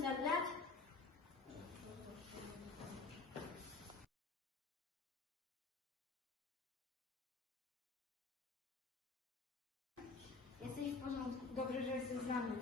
mi? Jesteś w porządku. Dobrze, że jesteś z nami.